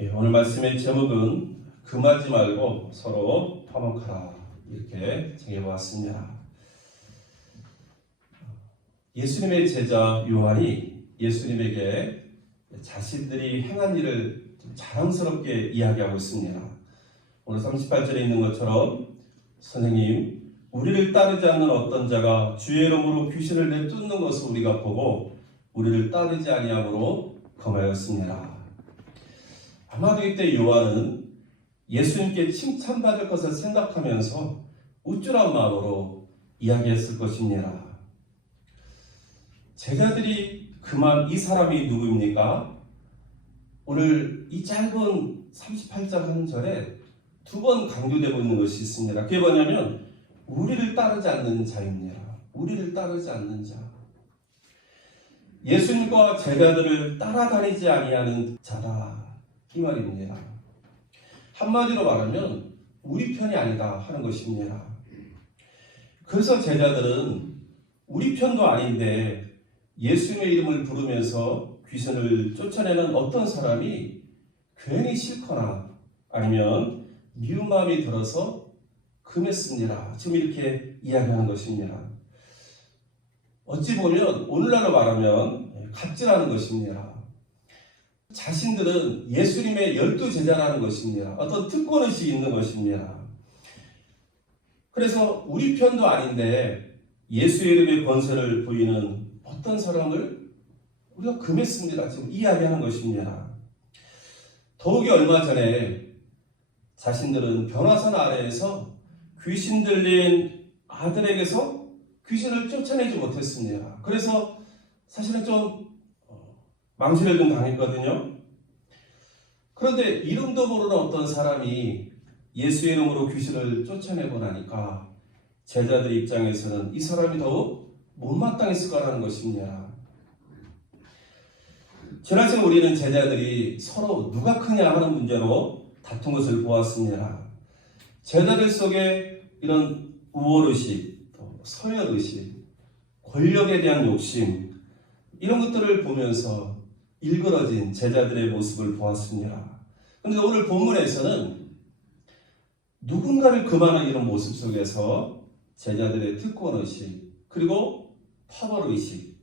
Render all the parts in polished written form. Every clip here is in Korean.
오늘 말씀의 제목은 금하지 말고 서로 화목하라 이렇게 정해보았습니다. 예수님의 제자 요한이 예수님에게 자신들이 행한 일을 좀 자랑스럽게 이야기하고 있습니다. 오늘 38절에 있는 것처럼 선생님, 우리를 따르지 않는 어떤 자가 주의 이름으로 귀신을 내쫓는 것을 우리가 보고 우리를 따르지 아니함으로 금하였습니다. 아마도 이때 요한은 예수님께 칭찬받을 것을 생각하면서 우쭐한 마음으로 이야기했을 것입니다. 제자들이 그만 이 사람이 누구입니까? 오늘 이 짧은 38장 한 절에 두 번 강조되고 있는 것이 있습니다. 그게 뭐냐면 우리를 따르지 않는 자입니다. 우리를 따르지 않는 자. 예수님과 제자들을 따라다니지 아니하는 자다. 이 말입니다. 한마디로 말하면 우리 편이 아니다 하는 것입니다. 그래서 제자들은 우리 편도 아닌데 예수님의 이름을 부르면서 귀신을 쫓아내는 어떤 사람이 괜히 싫거나 아니면 미운 마음이 들어서 금했습니다. 지금 이렇게 이야기하는 것입니다. 어찌 보면 오늘날로 말하면 갑질하는 것입니다. 자신들은 예수님의 12제자라는 것입니다. 어떤 특권의식이 있는 것입니다. 그래서 우리 편도 아닌데 예수의 이름의 권세를 보이는 어떤 사람을 우리가 금했습니다. 지금 이야기하는 것입니다. 더욱이 얼마 전에 자신들은 변화산 아래에서 귀신 들린 아들에게서 귀신을 쫓아내지 못했습니다. 그래서 사실은 좀 망신을 좀 당했거든요. 그런데 이름도 모르는 어떤 사람이 예수의 이름으로 귀신을 쫓아내고 나니까 제자들 입장에서는 이 사람이 더욱 못마땅했을 거라는 것입니다. 지난 시간 우리는 제자들이 서로 누가 크냐 하는 문제로 다툰 것을 보았습니다. 제자들 속에 이런 우월의식, 서열의식, 권력에 대한 욕심 이런 것들을 보면서 일그러진 제자들의 모습을 보았습니다. 그런데 오늘 본문에서는 누군가를 금하는 이런 모습 속에서 제자들의 특권의식 그리고 파벌의식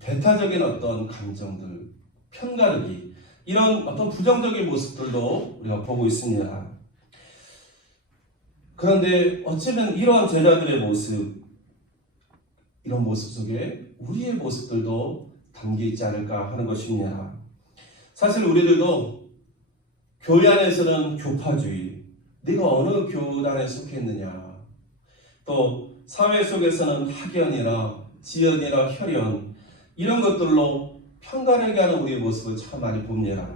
배타적인 어떤 감정들, 편가르기 이런 어떤 부정적인 모습들도 우리가 보고 있습니다. 그런데 어쩌면 이러한 제자들의 모습 이런 모습 속에 우리의 모습들도 담겨 있지 않을까 하는 것입니다. 사실 우리들도 교회 안에서는 교파주의, 네가 어느 교단에 속해 있느냐, 또 사회 속에서는 학연이나 지연이나 혈연 이런 것들로 편가르게 하는 우리의 모습을 참 많이 봅니다.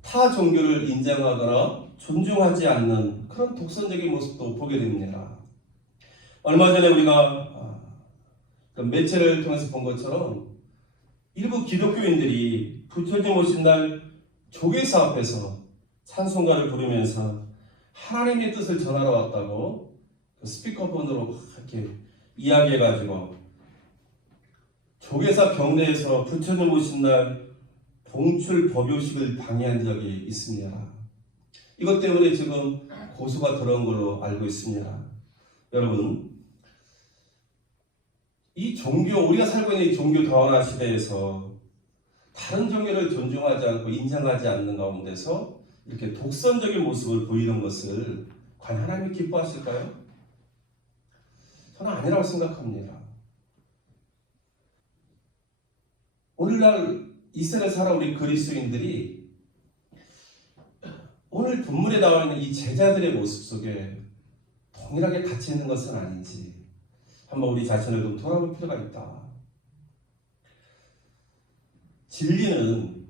타 종교를 인정하거나 존중하지 않는 그런 독선적인 모습도 보게 됩니다. 얼마 전에 우리가 매체를 통해서 본 것처럼 일부 기독교인들이 부처님 오신 날 조계사 앞에서 찬송가를 부르면서 하나님의 뜻을 전하러 왔다고 스피커폰으로 이렇게 이야기해가지고 조계사 경내에서 부처님 오신 날 봉출 법요식을 방해한 적이 있습니다. 이것 때문에 지금 고소가 들어온 걸로 알고 있습니다. 여러분, 이 종교, 우리가 살고 있는 이 종교 다원화 시대에서 다른 종교를 존중하지 않고 인정하지 않는 가운데서 이렇게 독선적인 모습을 보이는 것을 과연 하나님이 기뻐하실까요? 저는 아니라고 생각합니다. 오늘날 이 세상에 살아 우리 그리스도인들이 오늘 본문에 나와 있는 이 제자들의 모습 속에 동일하게 갇혀 있는 것은 아닌지 한번 우리 자신을 좀 돌아볼 필요가 있다. 진리는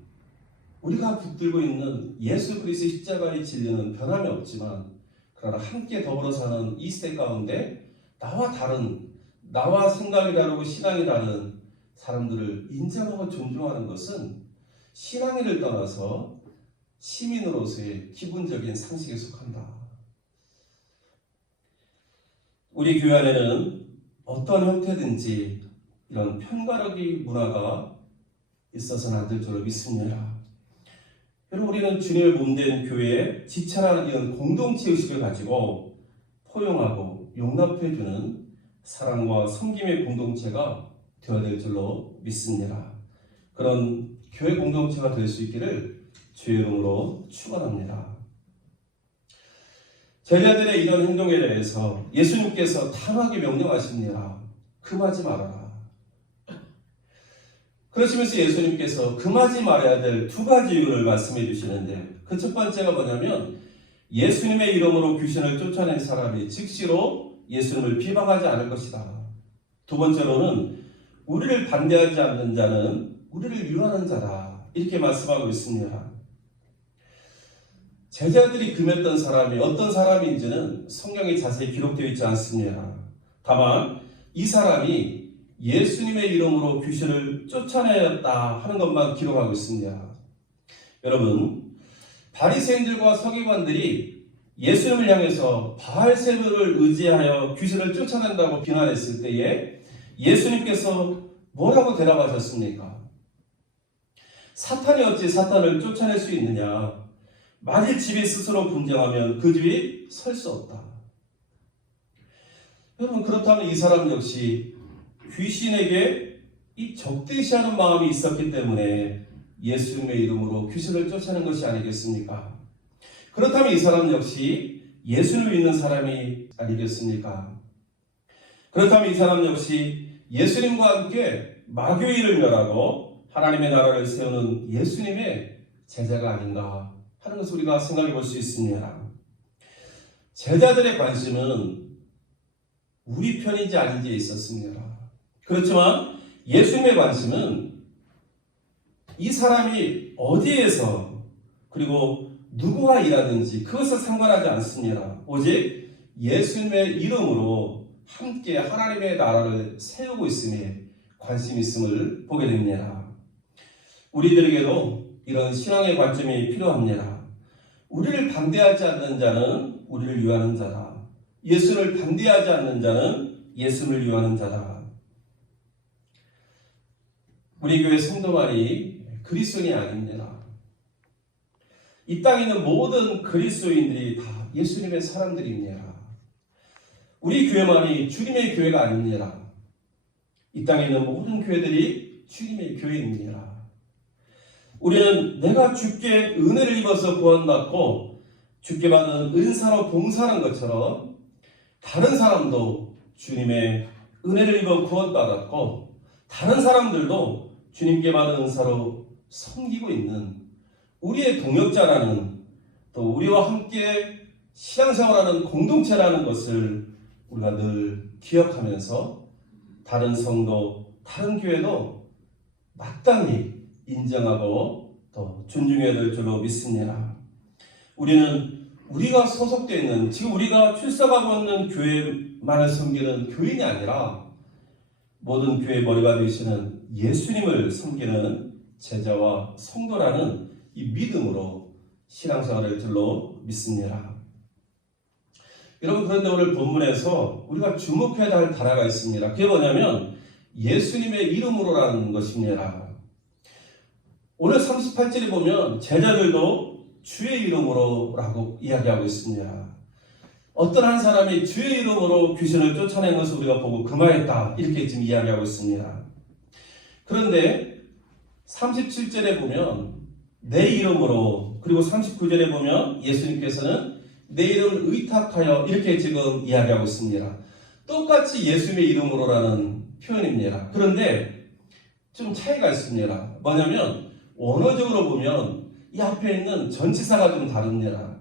우리가 붙들고 있는 예수 그리스도의 십자가의 진리는 변함이 없지만 그러나 함께 더불어 사는 이 시대 가운데 나와 생각이 다르고 신앙이 다른 사람들을 인정하고 존중하는 것은 신앙인을 떠나서 시민으로서의 기본적인 상식에 속한다. 우리 교회 안에는 어떤 형태든지 이런 편가르기 문화가 있어서는 안 될 줄로 믿습니다. 여러분, 우리는 주님의 몸된 교회에 지체라는 이런 공동체 의식을 가지고 포용하고 용납해주는 사랑과 섬김의 공동체가 되어야 될 줄로 믿습니다. 그런 교회 공동체가 될 수 있기를 주의 이름으로 축원합니다. 제자들의 이런 행동에 대해서 예수님께서 단호하게 명령하십니다. 금하지 말아라. 그러시면서 예수님께서 금하지 말아야 될 두 가지 이유를 말씀해 주시는데, 그 첫 번째가 뭐냐면 예수님의 이름으로 귀신을 쫓아낸 사람이 즉시로 예수님을 비방하지 않을 것이다. 두 번째로는 우리를 반대하지 않는 자는 우리를 위하는 자다. 이렇게 말씀하고 있습니다. 제자들이 금했던 사람이 어떤 사람인지는 성경에 자세히 기록되어 있지 않습니다. 다만 이 사람이 예수님의 이름으로 귀신을 쫓아내었다 하는 것만 기록하고 있습니다. 여러분, 바리새인들과 서기관들이 예수님을 향해서 바알세불을 의지하여 귀신을 쫓아낸다고 비난했을 때에 예수님께서 뭐라고 대답하셨습니까? 사탄이 어찌 사탄을 쫓아낼 수 있느냐? 만일 집이 스스로 분쟁하면 그 집이 설 수 없다. 여러분, 그렇다면 이 사람 역시 귀신에게 이 적대시하는 마음이 있었기 때문에 예수님의 이름으로 귀신을 쫓아낸 것이 아니겠습니까? 그렇다면 이 사람 역시 예수를 믿는 사람이 아니겠습니까? 그렇다면 이 사람 역시 예수님과 함께 마귀의 멸하고 하나님의 나라를 세우는 예수님의 제자가 아닌가 하는 것을 우리가 생각해 볼 수 있습니다. 제자들의 관심은 우리 편인지 아닌지에 있었습니다. 그렇지만 예수님의 관심은 이 사람이 어디에서 그리고 누구와 일하는지 그것을 상관하지 않습니다. 오직 예수님의 이름으로 함께 하나님의 나라를 세우고 있음에 관심이 있음을 보게 됩니다. 우리들에게도 이런 신앙의 관점이 필요합니다. 우리를 반대하지 않는 자는 우리를 위하는 자다. 예수를 반대하지 않는 자는 예수를 위하는 자다. 우리 교회 성도만이 그리스도인이 아닙니다. 이 땅에 있는 모든 그리스도인들이 다 예수님의 사람들입니다. 우리 교회만이 주님의 교회가 아닙니다. 이 땅에 있는 모든 교회들이 주님의 교회입니다. 우리는 내가 주께 은혜를 입어서 구원받고 주께 받은 은사로 봉사하는 것처럼 다른 사람도 주님의 은혜를 입어 구원받았고 다른 사람들도 주님께 받은 은사로 섬기고 있는 우리의 동역자라는, 또 우리와 함께 신앙생활하는 공동체라는 것을 우리가 늘 기억하면서 다른 성도, 다른 교회도 마땅히 인정하고 또 존중해야 될 줄로 믿습니다. 우리는 우리가 소속되어 있는, 지금 우리가 출석하고 있는 교회만을 섬기는 교인이 아니라 모든 교회의 머리가 되시는 예수님을 섬기는 제자와 성도라는 이 믿음으로 신앙생활을 줄로 믿습니다. 여러분, 그런데 오늘 본문에서 우리가 주목해야 할 단어가 있습니다. 그게 뭐냐면 예수님의 이름으로라는 것입니다. 오늘 38절에 보면 제자들도 주의 이름으로라고 이야기하고 있습니다. 어떤 한 사람이 주의 이름으로 귀신을 쫓아낸 것을 우리가 보고 금하였다, 이렇게 지금 이야기하고 있습니다. 그런데 37절에 보면 내 이름으로, 그리고 39절에 보면 예수님께서는 내 이름을 의탁하여, 이렇게 지금 이야기하고 있습니다. 똑같이 예수님의 이름으로라는 표현입니다. 그런데 좀 차이가 있습니다. 뭐냐면 원어적으로 보면 이 앞에 있는 전치사가 좀 다릅니다.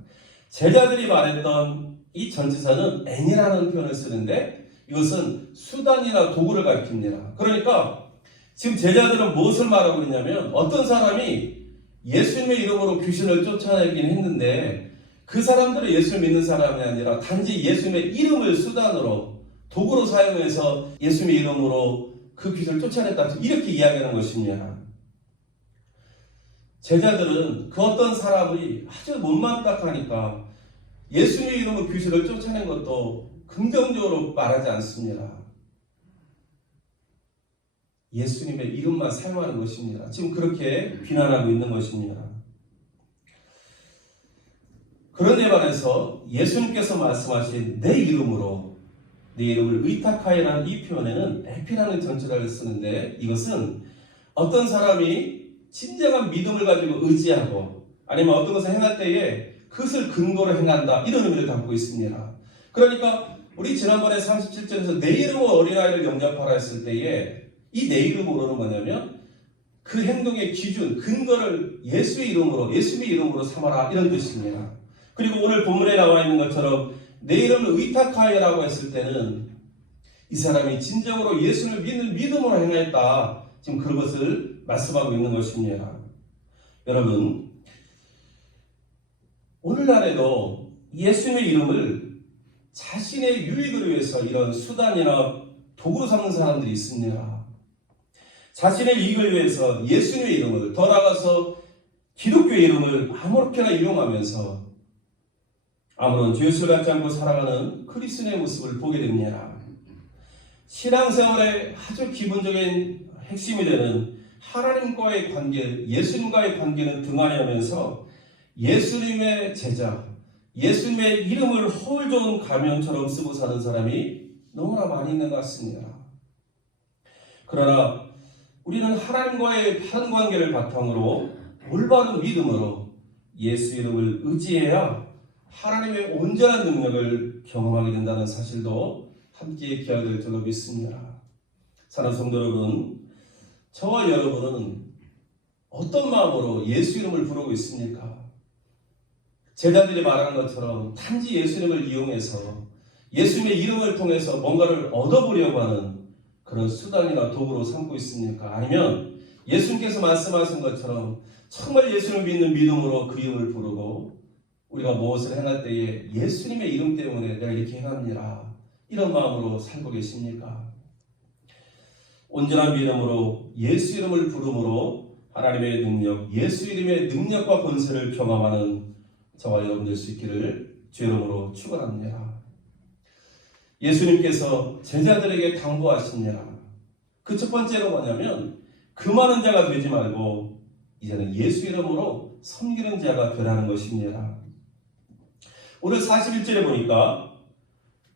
제자들이 말했던 이 전치사는 n이라는 표현을 쓰는데 이것은 수단이나 도구를 가리킵니다. 그러니까 지금 제자들은 무엇을 말하고 있냐면 어떤 사람이 예수님의 이름으로 귀신을 쫓아내긴 했는데 그 사람들은 예수를 믿는 사람이 아니라 단지 예수님의 이름을 수단으로, 도구로 사용해서 예수님의 이름으로 그 귀신을 쫓아냈다, 이렇게 이야기하는 것입니다. 제자들은 그 어떤 사람이 아주 못마땅하니까 예수님의 이름으로 귀신을 쫓아낸 것도 긍정적으로 말하지 않습니다. 예수님의 이름만 사용하는 것입니다. 지금 그렇게 비난하고 있는 것입니다. 그런데 반해서 예수님께서 말씀하신 내 이름으로, 내 이름을 의탁하여라는 이 표현에는 에피라는 전체를 쓰는데, 이것은 어떤 사람이 진정한 믿음을 가지고 의지하고 아니면 어떤 것을 행할 때에 그것을 근거로 행한다, 이런 의미를 담고 있습니다. 그러니까 우리 지난번에 37절에서 내 이름으로 어린아이를 영접하라 했을 때에 이 내 이름으로는 뭐냐면 그 행동의 기준, 근거를 예수의 이름으로, 예수님의 이름으로 삼아라, 이런 뜻입니다. 그리고 오늘 본문에 나와 있는 것처럼 내 이름을 의탁하여라고 했을 때는 이 사람이 진정으로 예수를 믿는 믿음으로 행했다, 지금 그것을 말씀하고 있는 것입니다. 여러분, 오늘날에도 예수님의 이름을 자신의 유익을 위해서 이런 수단이나 도구로 삼는 사람들이 있습니다. 자신의 이익을 위해서 예수님의 이름을, 더 나아가서 기독교의 이름을 아무렇게나 이용하면서 아무런 죄수를 갖지 않고 살아가는 그리스도의 모습을 보게 됩니다. 신앙생활의 아주 기본적인 핵심이 되는 하나님과의 관계, 예수님과의 관계는 등한히 하면서 예수님의 제자, 예수님의 이름을 허울 좋은 가면처럼 쓰고 사는 사람이 너무나 많이 있는 것 같습니다. 그러나 우리는 하나님과의 바른 관계를 바탕으로 올바른 믿음으로 예수 이름을 의지해야 하나님의 온전한 능력을 경험하게 된다는 사실도 함께 기억해야 될 줄로 믿습니다. 사랑하는 성도 여러분, 저와 여러분은 어떤 마음으로 예수 이름을 부르고 있습니까? 제자들이 말한 것처럼 단지 예수 이름을 이용해서 예수님의 이름을 통해서 뭔가를 얻어보려고 하는 그런 수단이나 도구로 삼고 있습니까? 아니면 예수님께서 말씀하신 것처럼 정말 예수를 믿는 믿음으로 그 이름을 부르고 우리가 무엇을 행할 때에 예수님의 이름 때문에 내가 이렇게 행합니다, 이런 마음으로 살고 계십니까? 온전한 믿음으로 예수 이름을 부름으로 하나님의 능력, 예수 이름의 능력과 권세를 경험하는 저와 여러분 될 수 있기를 주의 이름으로 축원합니다. 예수님께서 제자들에게 당부하십니다. 그 첫 번째로 뭐냐면 금하는 자가 되지 말고 이제는 예수 이름으로 섬기는 자가 되라는 것입니다. 오늘 41절에 보니까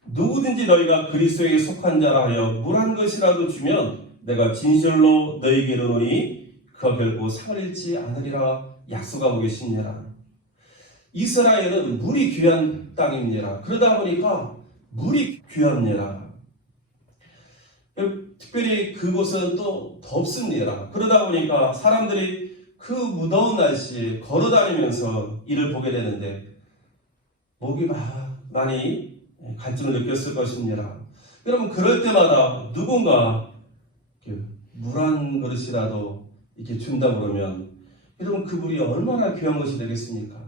누구든지 너희가 그리스도에게 속한 자라 하여 물 한 것이라도 주면 내가 진실로 너희에게 이르노니 그가 결코 상을 잃지 않으리라 약속하고 계십니다. 이스라엘은 물이 귀한 땅입니다. 그러다 보니까 물이 귀합니다. 특별히 그곳은 또 덥습니다. 그러다 보니까 사람들이 그 무더운 날씨에 걸어다니면서 이를 보게 되는데 목이 많이 갈증을 느꼈을 것입니다. 여러분, 그럴 때마다 누군가 물 한 그릇이라도 이렇게 준다 그러면 여러분, 그 물이 얼마나 귀한 것이 되겠습니까?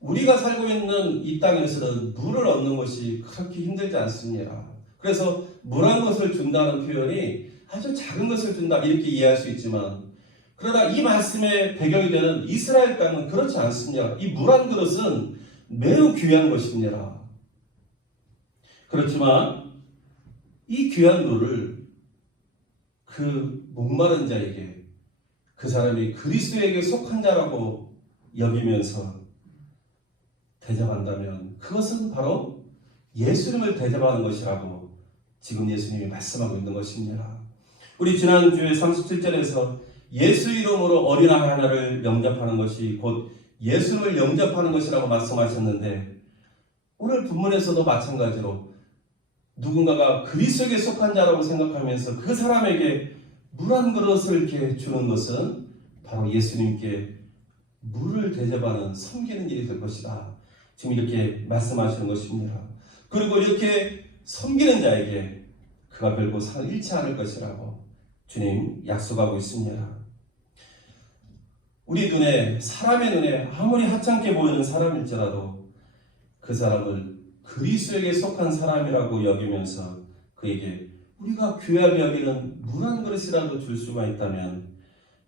우리가 살고 있는 이 땅에서는 물을 얻는 것이 그렇게 힘들지 않습니다. 그래서 물 한 것을 준다는 표현이 아주 작은 것을 준다, 이렇게 이해할 수 있지만, 그러나 이 말씀의 배경이 되는 이스라엘 땅은 그렇지 않습니다. 이 물 한 그릇은 매우 귀한 것입니다. 그렇지만 이 귀한 물을 그 목마른 자에게, 그 사람이 그리스도에게 속한 자라고 여기면서 대접한다면 그것은 바로 예수님을 대접하는 것이라고 지금 예수님이 말씀하고 있는 것입니다. 우리 지난주에 37절에서 예수 이름으로 어린아이 하나를 영접하는 것이 곧 예수를 영접하는 것이라고 말씀하셨는데, 오늘 본문에서도 마찬가지로 누군가가 그리스도에게 속한 자라고 생각하면서 그 사람에게 물 한 그릇을 이렇게 주는 것은 바로 예수님께 물을 대접하는, 섬기는 일이 될 것이다, 지금 이렇게 말씀하시는 것입니다. 그리고 이렇게 섬기는 자에게 그가 결코 상을 잃지 않을 것이라고 주님 약속하고 있습니다. 우리 눈에, 사람의 눈에 아무리 하찮게 보이는 사람일지라도 그 사람을 그리스도에게 속한 사람이라고 여기면서 그에게 우리가 귀하게 여기는 물 한 그릇이라도 줄 수가 있다면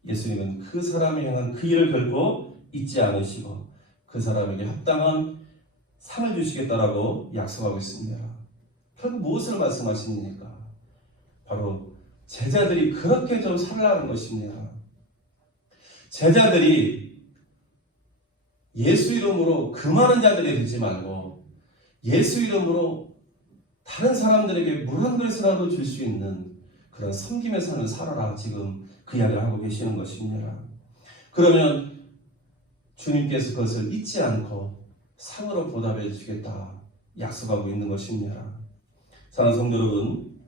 예수님은 그 사람이 행한 그 일을 결코 잊지 않으시고 그 사람에게 합당한 상을 주시겠다라고 약속하고 있습니다. 결국 무엇을 말씀하십니까? 바로 제자들이 그렇게 좀 살라는 것입니다. 제자들이 예수 이름으로 그 많은 자들이 되지 말고 예수 이름으로 다른 사람들에게 물 한 그릇이라도 줄 수 있는 그런 섬김의 삶을 살아라. 지금 그 이야기를 하고 계시는 것입니다. 그러면 주님께서 그것을 잊지 않고 상으로 보답해 주시겠다 약속하고 있는 것입니다. 사랑하는 성도 여러분,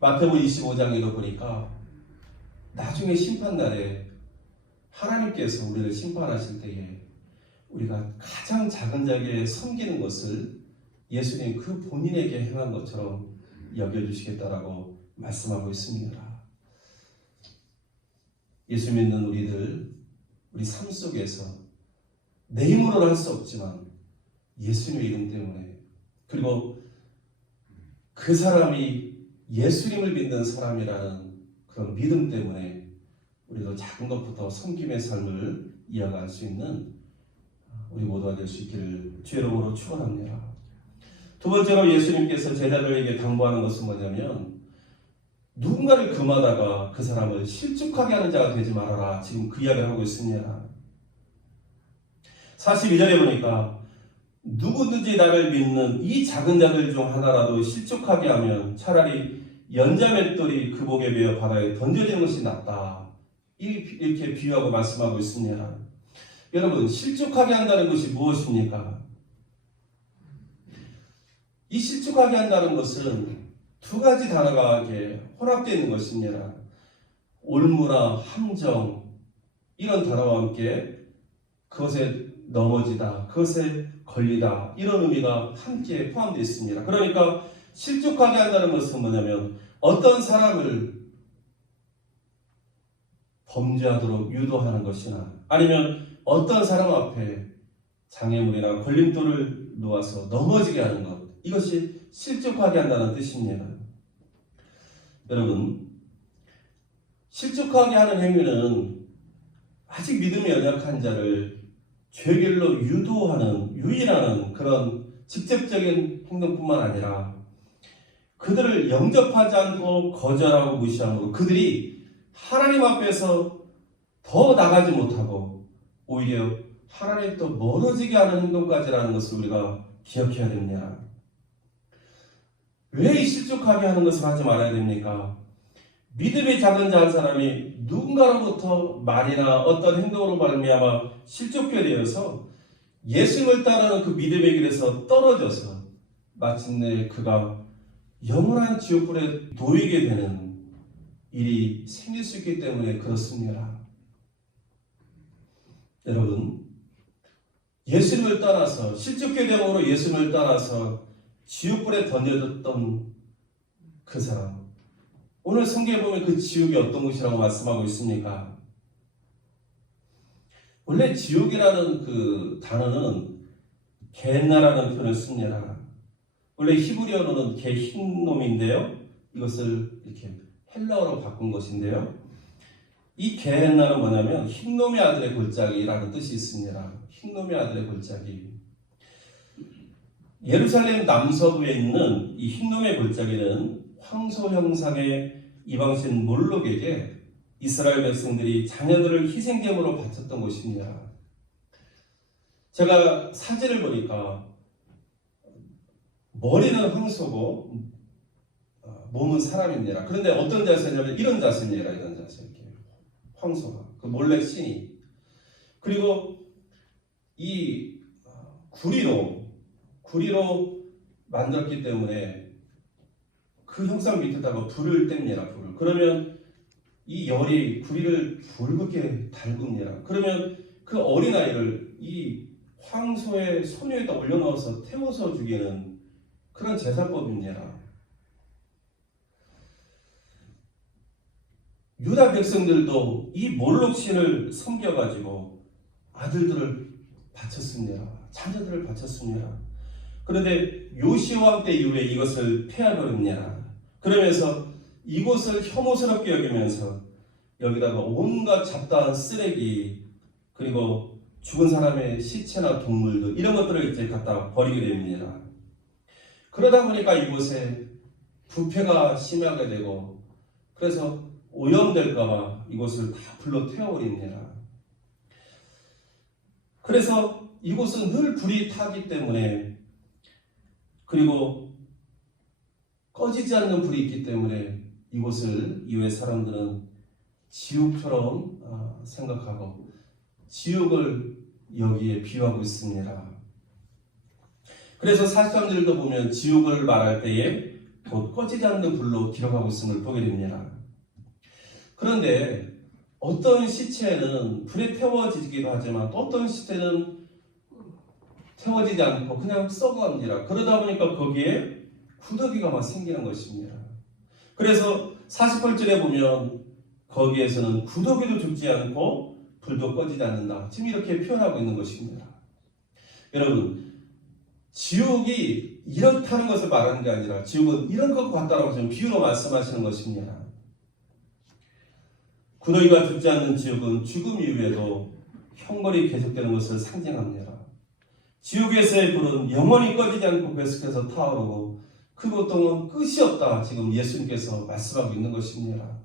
마태복음 25장에도 보니까 나중에 심판날에 하나님께서 우리를 심판하실 때에 우리가 가장 작은 자에게 섬기는 것을 예수님 그 본인에게 행한 것처럼 여겨주시겠다라고 말씀하고 있습니다. 예수 믿는 우리들, 우리 삶 속에서 내 힘으로는 할 수 없지만 예수님의 이름 때문에, 그리고 그 사람이 예수님을 믿는 사람이라는 그런 믿음 때문에 우리도 작은 것부터 섬김의 삶을 이어갈 수 있는 우리 모두가 될 수 있기를 주의 이름으로 축원합니다. 두 번째로 예수님께서 제자들에게 당부하는 것은 뭐냐면 누군가를 금하다가 그 사람을 실족하게 하는 자가 되지 말아라. 지금 그 이야기를 하고 있습니다. 42절에 보니까 누구든지 나를 믿는 이 작은 자들 중 하나라도 실족하게 하면 차라리 연자맷돌이 그 목에 베어 바다에 던져지는 것이 낫다. 이렇게 비유하고 말씀하고 있습니다. 여러분, 실족하게 한다는 것이 무엇입니까? 이 실족하게 한다는 것은 두 가지 단어가 혼합되어 있는 것입니다. 올무나 함정, 이런 단어와 함께 그것에 넘어지다, 그것에 걸리다, 이런 의미가 함께 포함되어 있습니다. 그러니까 실족하게 한다는 것은 뭐냐면 어떤 사람을 범죄하도록 유도하는 것이나 아니면 어떤 사람 앞에 장애물이나 걸림돌을 놓아서 넘어지게 하는 것, 이것이 실족하게 한다는 뜻입니다. 여러분, 실족하게 하는 행위는 아직 믿음이 연약한 자를 죄길로 유도하는, 유인하는 그런 직접적인 행동뿐만 아니라 그들을 영접하지 않고 거절하고 무시하고 그들이 하나님 앞에서 더 나가지 못하고 오히려 하나님తో 멀어지게 하는 행동까지라는 것을 우리가 기억해야 됩니다. 왜 이 실족하게 하는 것을 하지 말아야 됩니까? 믿음이 작은 자 한 사람이 누군가로부터 말이나 어떤 행동으로 말미암아 실족하게 되어서 예수님을 따르는 그 믿음의 길에서 떨어져서 마침내 그가 영원한 지옥불에 놓이게 되는 일이 생길 수 있기 때문에 그렇습니다. 여러분, 예수님을 따라서 실족교대형으로 예수님을 따라서 지옥불에 던져졌던 그 사람, 오늘 성경에 보면 그 지옥이 어떤 곳이라고 말씀하고 있습니까? 원래 지옥이라는 그 단어는 게헨나라는 표현을 씁니다. 원래 히브리어로는 게힌놈인데요, 이것을 이렇게 헬라어로 바꾼 것인데요, 이 게헨나는 뭐냐면 흰놈의 아들의 골짜기라는 뜻이 있습니다. 흰놈의 아들의 골짜기. 예루살렘 남서부에 있는 이 흰놈의 골짜기는 황소 형상의 이방신 몰록에게 이스라엘 백성들이 자녀들을 희생제물로 바쳤던 곳입니다. 제가 사진을 보니까 머리는 황소고 몸은 사람입니다. 그런데 어떤 자세냐면 이런 자세입니다. 이런 자세, 이렇게 황소가 그 몰렉 신이, 그리고 이 구리로 만들었기 때문에 그 형상 밑에다가 불을 뗍니다. 불을. 그러면 이 열이 구리를 붉게 달굽니다. 그러면 그 어린아이를 이 황소의 손 위에다 올려놓아서 태워서 죽이는 그런 제사법입니다. 유다 백성들도 이 몰록신을 섬겨가지고 아들들을 바쳤습니다. 자녀들을 바쳤습니다. 그런데 요시야 때 이후에 이것을 폐하버립니다. 그러면서 이곳을 혐오스럽게 여기면서 여기다가 온갖 잡다한 쓰레기, 그리고 죽은 사람의 시체나 동물들, 이런 것들을 이제 갖다 버리게 됩니다. 그러다 보니까 이곳에 부패가 심하게 되고, 그래서 오염될까봐 이곳을 다 불러 태워버립니다. 그래서 이곳은 늘 불이 타기 때문에, 그리고 꺼지지 않는 불이 있기 때문에 이곳을 이후의 사람들은 지옥처럼 생각하고 지옥을 여기에 비유하고 있습니다. 그래서 43절도 보면 지옥을 말할 때에 곧 꺼지지 않는 불로 기록하고 있음을 보게 됩니다. 그런데 어떤 시체는 불에 태워지기도 하지만 또 어떤 시체는 태워지지 않고 그냥 썩어갑니다. 그러다 보니까 거기에 구더기가 막 생기는 것입니다. 그래서 48절에 보면 거기에서는 구더기도 죽지 않고 불도 꺼지지 않는다. 지금 이렇게 표현하고 있는 것입니다. 여러분, 지옥이 이렇다는 것을 말하는 게 아니라 지옥은 이런 것 같다라고 지금 비유로 말씀하시는 것입니다. 구더기가 죽지 않는 지옥은 죽음 이후에도 형벌이 계속되는 것을 상징합니다. 지옥에서의 불은 영원히 꺼지지 않고 계속해서 타오르고 그 고통은 끝이 없다. 지금 예수님께서 말씀하고 있는 것입니다.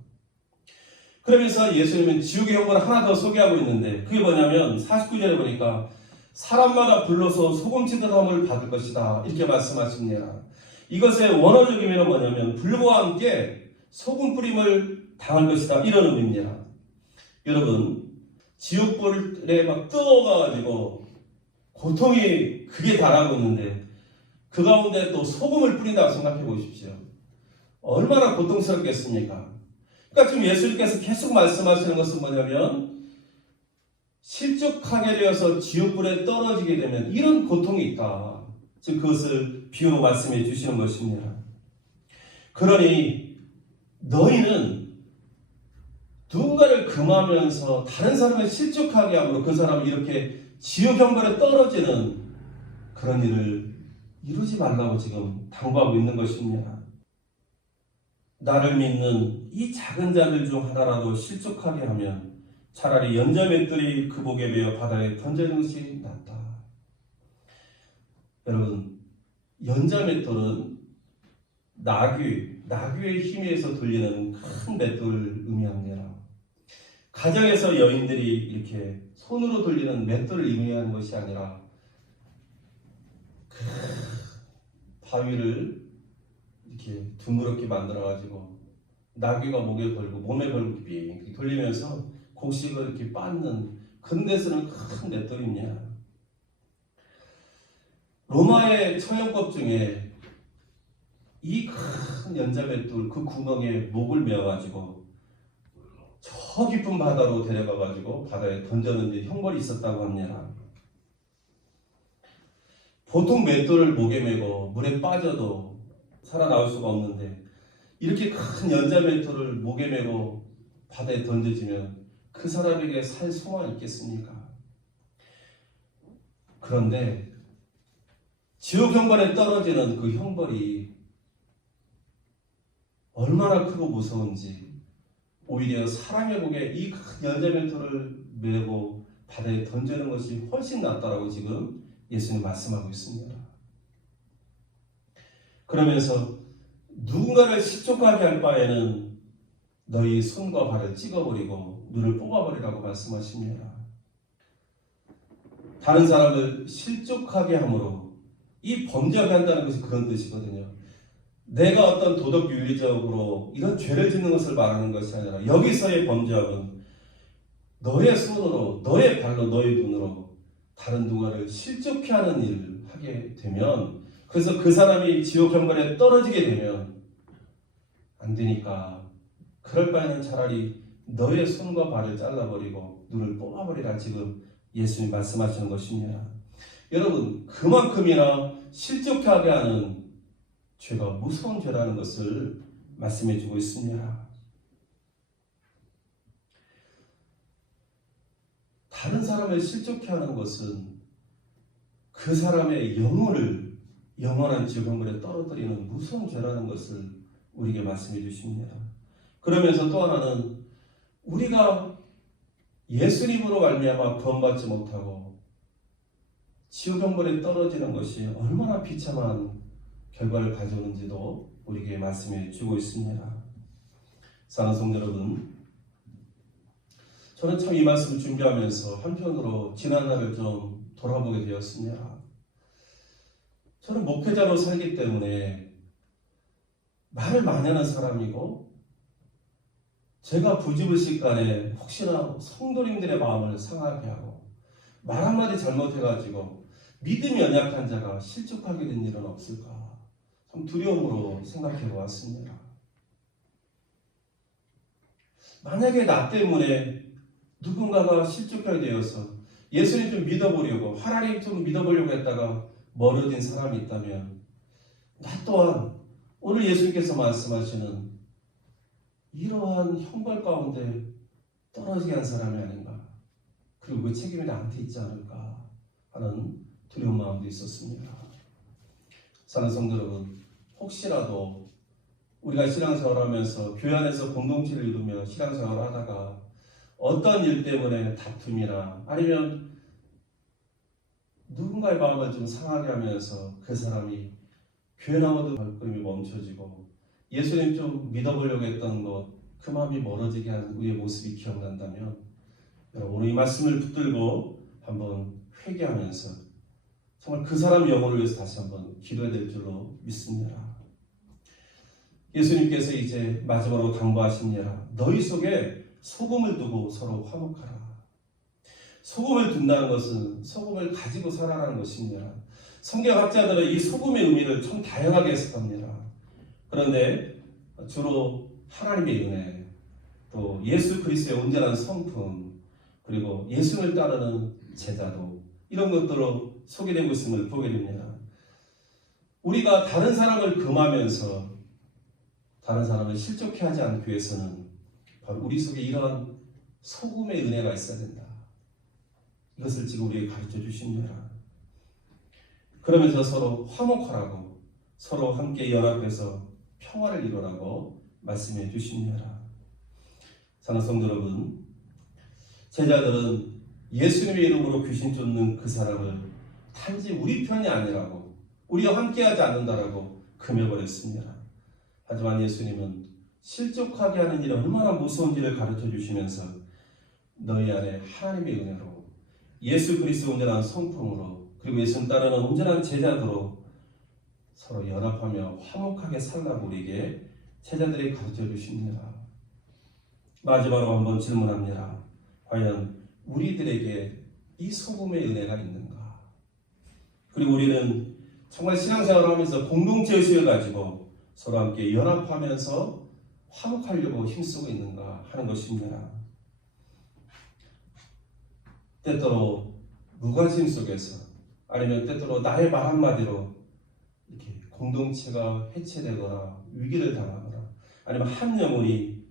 그러면서 예수님은 지옥의 형벌을 하나 더 소개하고 있는데 그게 뭐냐면 49절에 보니까 사람마다 불로서 소금치듯 함을 받을 것이다. 이렇게 말씀하십니다. 이것의 원어적 의미는 뭐냐면 불과 함께 소금 뿌림을 당할 것이다. 이런 의미입니다. 여러분, 지옥불에 막 뜨거워가지고 고통이 극에 달하고 있는데 그 가운데 또 소금을 뿌린다고 생각해 보십시오. 얼마나 고통스럽겠습니까? 그러니까 지금 예수님께서 계속 말씀하시는 것은 뭐냐면 실족하게 되어서 지옥불에 떨어지게 되면 이런 고통이 있다. 즉 그것을 비유로 말씀해 주시는 것입니다. 그러니 너희는 누군가를 금하면서 다른 사람을 실족하게 함으로 그 사람이 이렇게 지옥 형벌에 떨어지는 그런 일을 이루지 말라고 지금 당부하고 있는 것입니다. 나를 믿는 이 작은 자들 중 하나라도 실족하게 하면 차라리 연자맷돌이 그 목에 매어 바다에 던지는 것이 낫다. 여러분, 연자맷돌은 나귀의 힘에 의해서 돌리는 큰 맷돌을 의미합니다. 가정에서 여인들이 이렇게 손으로 돌리는 맷돌을 의미하는 것이 아니라 그 바위를 이렇게 드무럽게 만들어가지고 나귀가 목에 걸고 몸에 걸고 빙 돌리면서 곡식을 이렇게 빻는 그런 데 쓰는 큰 맷돌입니다. 로마의 처형법 중에 이 큰 연자맷돌 그 구멍에 목을 메어가지고 저 깊은 바다로 데려가가지고 바다에 던졌는데 형벌이 있었다고 합니다. 보통 맷돌을 목에 메고 물에 빠져도 살아나올 수가 없는데 이렇게 큰 연자맷돌을 목에 메고 바다에 던져지면 그 사람에게 살 수가 있겠습니까? 그런데 지옥 형벌에 떨어지는 그 형벌이 얼마나 크고 무서운지 오히려 사람의 목에 이 큰 연자맷돌을 메고 바다에 던지는 것이 훨씬 낫다라고 지금 예수님 말씀하고 있습니다. 그러면서 누군가를 실족하게 할 바에는 너희 손과 발을 찍어버리고 눈을 뽑아버리라고 말씀하십니다. 다른 사람을 실족하게 함으로 이 범죄하게 한다는 것이 그런 뜻이거든요. 내가 어떤 도덕 윤리적으로 이런 죄를 짓는 것을 말하는 것이 아니라 여기서의 범죄함은 너의 손으로, 너의 발로, 너의 눈으로 다른 누군가를 실족해 하는 일을 하게 되면 그래서 그 사람이 지옥 형벌에 떨어지게 되면 안 되니까 그럴 바에는 차라리 너의 손과 발을 잘라버리고 눈을 뽑아버리라 지금 예수님이 말씀하시는 것입니다. 여러분, 그만큼이나 실족하게 하는 죄가 무서운 죄라는 것을 말씀해 주고 있습니다. 다른 사람을 실족해 하는 것은 그 사람의 영혼을 영원한 지옥에 떨어뜨리는 무서운 죄라는 것을 우리에게 말씀해 주십니다. 그러면서 또 하나는 우리가 예수님으로 말미암아 구원받지 못하고 지옥 형벌에 떨어지는 것이 얼마나 비참한 결과를 가져오는지도 우리에게 말씀해 주고 있습니다. 사랑하는 성도 여러분, 저는 참 이 말씀을 준비하면서 한편으로 지난날을 좀 돌아보게 되었습니다. 저는 목회자로 살기 때문에 말을 많이 하는 사람이고, 제가 부지불식간에 혹시나 성도님들의 마음을 상하게 하고 말 한마디 잘못해가지고 믿음이 연약한 자가 실족하게 된 일은 없을까, 참 두려움으로 생각해 보았습니다. 만약에 나 때문에 누군가가 실족하게 되어서 예수님 좀 믿어보려고, 하나님 좀 믿어보려고 했다가 멀어진 사람이 있다면, 나 또한 오늘 예수님께서 말씀하시는 이러한 형벌 가운데 떨어지게 한 사람이 아닌가, 그리고 그 책임이 나한테 있지 않을까 하는 두려운 마음도 있었습니다. 사랑하는 성도 여러분, 혹시라도 우리가 신앙생활하면서 교회 안에서 공동체를 이루며 신앙생활을 하다가 어떤 일 때문에 다툼이나 아니면 누군가의 마음을 좀 상하게 하면서 그 사람이 교회 나와도 발걸음이 멈춰지고 예수님 좀 믿어보려고 했던 것, 그 마음이 멀어지게 한 우리의 모습이 기억난다면, 여러분 오늘 이 말씀을 붙들고 한번 회개하면서 정말 그 사람 영혼을 위해서 다시 한번 기도해야 될 줄로 믿습니다. 예수님께서 이제 마지막으로 당부하십니다. 너희 속에 소금을 두고 서로 화목하라. 소금을 둔다는 것은 소금을 가지고 살아라는 것입니다. 성경학자들은 이 소금의 의미를 참 다양하게 해석합니다. 그런데 주로 하나님의 은혜, 또 예수 그리스도의 온전한 성품, 그리고 예수를 따르는 제자도, 이런 것들로 소개되고 있음을 보게 됩니다. 우리가 다른 사람을 금하면서 다른 사람을 실족해 하지 않기 위해서는 바로 우리 속에 이러한 소금의 은혜가 있어야 된다. 이것을 지금 우리에게 가르쳐 주십니다. 그러면서 서로 화목하라고, 서로 함께 연합해서 평화를 이루라고 말씀해 주십니다. 사랑하는 성도 여러분, 제자들은 예수님의 이름으로 귀신 쫓는 그 사람을 단지 우리 편이 아니라고, 우리와 함께하지 않는다라고 금해버렸습니다. 하지만 예수님은 실족하게 하는 일이 얼마나 무서운지를 가르쳐 주시면서 너희 안에 하나님의 은혜로, 예수 그리스도 온전한 성품으로, 그리고 예수님 따르는 온전한 제자도로 서로 연합하며 화목하게 살라고 우리에게 제자들이 가르쳐 주십니다. 마지막으로 한번 질문합니다. 과연 우리들에게 이 소금의 은혜가 있는가? 그리고 우리는 정말 신앙생활을 하면서 공동체 의식을 가지고 서로 함께 연합하면서 화목하려고 힘쓰고 있는가 하는 것입니다. 때때로 무관심 속에서, 아니면 때때로 나의 말 한마디로 이렇게 공동체가 해체되거나 위기를 당하거나 아니면 한 영혼이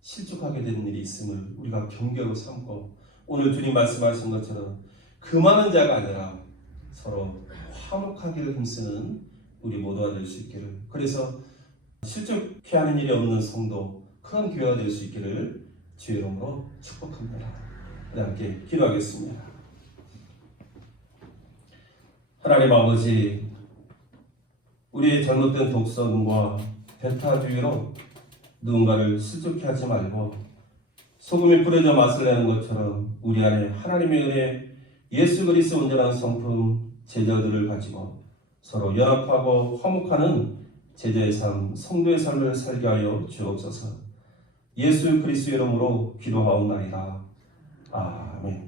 실족하게 되는 일이 있음을 우리가 경계로 삼고, 오늘 주님 말씀하신 것처럼 금하는 자가 아니라 서로 화목하기를 힘쓰는 우리 모두가 될 수 있기를, 그래서 실족해 하는 일이 없는 성도, 큰 교회가 될 수 있기를 주의 이름으로 축복합니다. 함께 기도하겠습니다. 하나님 아버지, 우리의 잘못된 독선과 배타주의로 누군가를 실족해 하지 말고, 소금이 뿌려져 맛을 내는 것처럼 우리 안에 하나님의 은혜, 예수 그리스도 온전한 성품 제자들을 가지고 서로 연합하고 화목하는 제자의 삶, 성도의 삶을 살게 하여 주옵소서. 예수 그리스도 이름으로 기도하옵나이다. 아멘.